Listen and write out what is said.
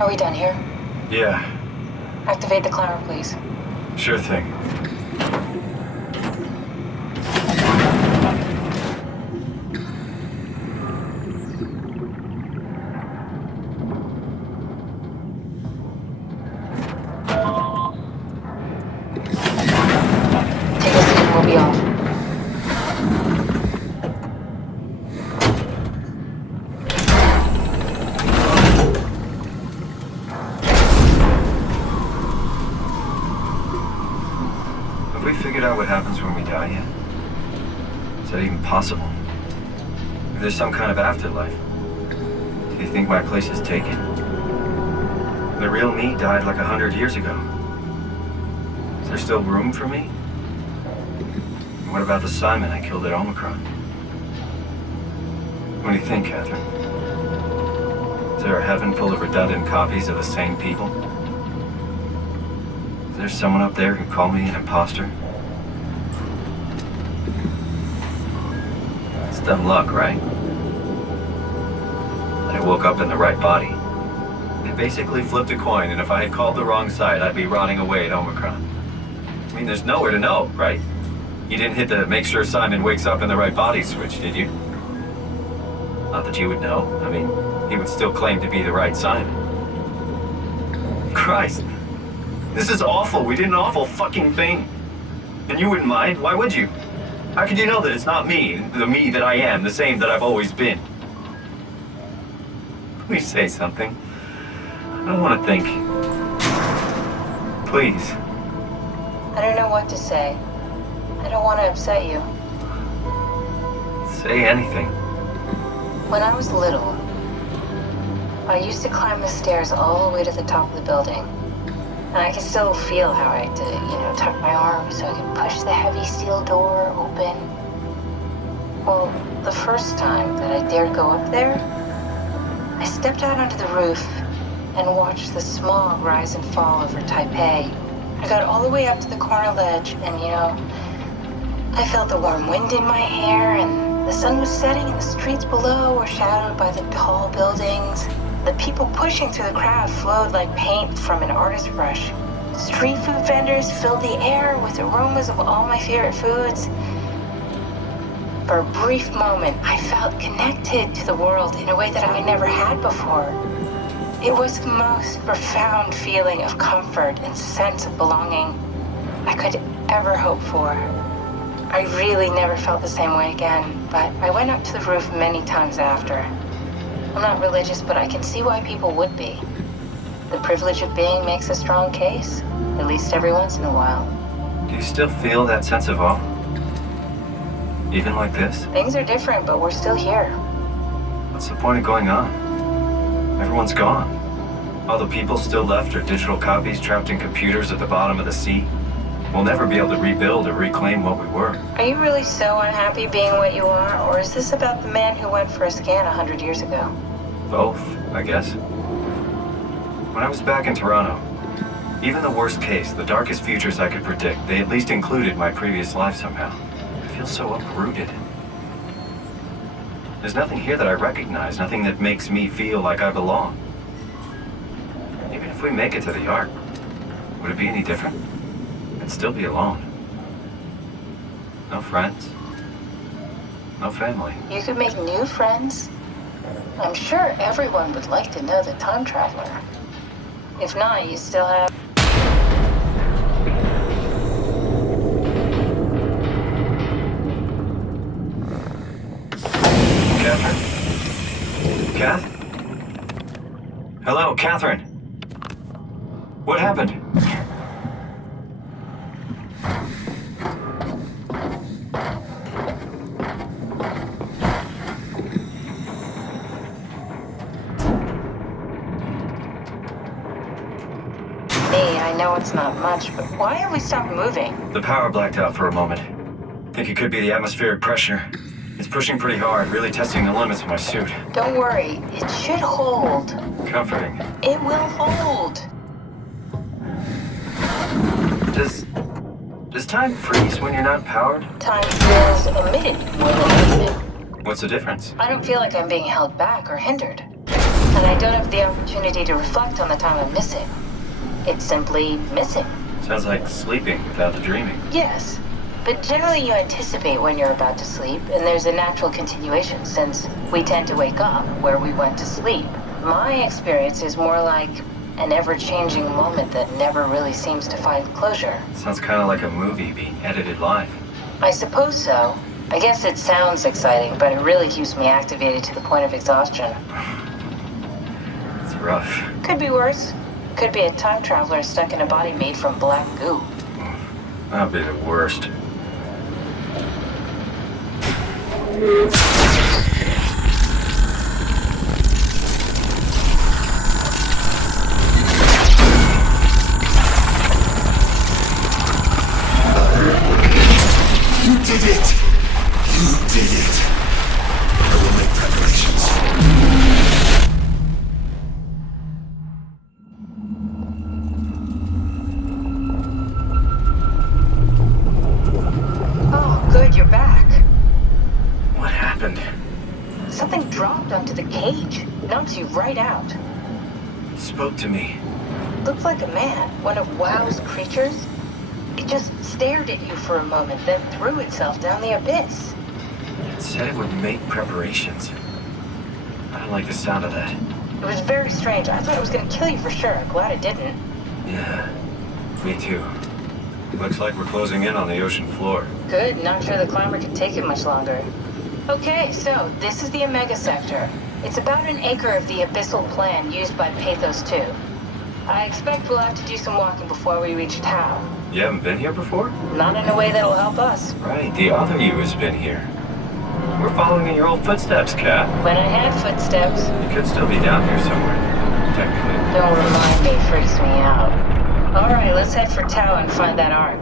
Are we done here? Yeah, Activate the climber, please. sure thing. Take a seat and we'll be off. Have we figured out what happens when we die yet? Is that even possible? If there's some kind of afterlife, do you think my place is taken? The real me died like 100 years ago. Is there still room for me? And what about the Simon I killed at Omicron? What do you think, Catherine? Is there a heaven full of redundant copies of the same people? Is there someone up there who called me an imposter? It's dumb luck, right? I woke up in the right body. I basically flipped a coin, and if I had called the wrong side, I'd be rotting away at Omicron. I mean, there's nowhere to know, right? You didn't hit the make sure Simon wakes up in the right body switch, did you? Not that you would know. I mean, he would still claim to be the right Simon. Christ. This is awful. We did an awful fucking thing. And you wouldn't mind? Why would you? How could you know that it's not me, the me that I am, the same that I've always been? Please say something. I don't want to think. Please. I don't know what to say. I don't want to upset you. Say anything. When I was little, I used to climb the stairs all the way to the top of the building. And I can still feel how I had to, tuck my arm so I could push the heavy steel door open. Well, the first time that I dared go up there, I stepped out onto the roof and watched the smog rise and fall over Taipei. I got all the way up to the corner ledge and, I felt the warm wind in my hair and the sun was setting and the streets below were shadowed by the tall buildings. The people pushing through the crowd flowed like paint from an artist's brush. Street food vendors filled the air with aromas of all my favorite foods. For a brief moment, I felt connected to the world in a way that I never had before. It was the most profound feeling of comfort and sense of belonging I could ever hope for. I really never felt the same way again, but I went up to the roof many times after. I'm not religious, but I can see why people would be. The privilege of being makes a strong case, at least every once in a while. Do you still feel that sense of awe? Even like this? Things are different, but we're still here. What's the point of going on? Everyone's gone. All the people still left are digital copies trapped in computers at the bottom of the sea. We'll never be able to rebuild or reclaim what we were. Are you really so unhappy being what you are, or is this about the man who went for a scan 100 years ago? Both, I guess. When I was back in Toronto, even the worst case, the darkest futures I could predict, they at least included my previous life somehow. I feel so uprooted. There's nothing here that I recognize, nothing that makes me feel like I belong. Even if we make it to the Ark, would it be any different? I'd still be alone. No friends. No family. You could make new friends. I'm sure everyone would like to know the time traveler. If not, you still have... Catherine? Kath? Hello, Catherine. What happened? I know it's not much, but why have we stopped moving? The power blacked out for a moment. Think it could be the atmospheric pressure. It's pushing pretty hard, really testing the limits of my suit. Don't worry, it should hold. Comforting. It will hold. Does time freeze when you're not powered? Time feels emitted more than anything. What's the difference? I don't feel like I'm being held back or hindered. And I don't have the opportunity to reflect on the time I'm missing. It's simply missing. Sounds like sleeping without the dreaming. Yes, but generally you anticipate when you're about to sleep, and there's a natural continuation since we tend to wake up where we went to sleep. My experience is more like an ever-changing moment that never really seems to find closure. Sounds kind of like a movie being edited live. I suppose so. I guess it sounds exciting, but it really keeps me activated to the point of exhaustion. It's rough. Could be worse. Could be a time traveler stuck in a body made from black goo. That'd be the worst. You did it! You did it! I will make preparations. Oh, good, you're back. What happened? Something dropped onto the cage. Knocks you right out. It spoke to me. Looked like a man, one of WoW's creatures. It just stared at you for a moment, then threw itself down the abyss. It said it would make preparations. I don't like the sound of that. It was very strange. I thought it was going to kill you for sure. Glad it didn't. Yeah, me too. Looks like we're closing in on the ocean floor. Good, not sure the climber could take it much longer. Okay, so this is the Omega Sector. It's about an acre of the abyssal plan used by Pathos 2. I expect we'll have to do some walking before we reach Tau. You haven't been here before? Not in a way that'll help us. Right, the other you has been here. We're following in your old footsteps, Kat. When I had footsteps, You could still be down here somewhere, technically. don't remind me, freaks me out. Alright, let's head for Tau and find that ark.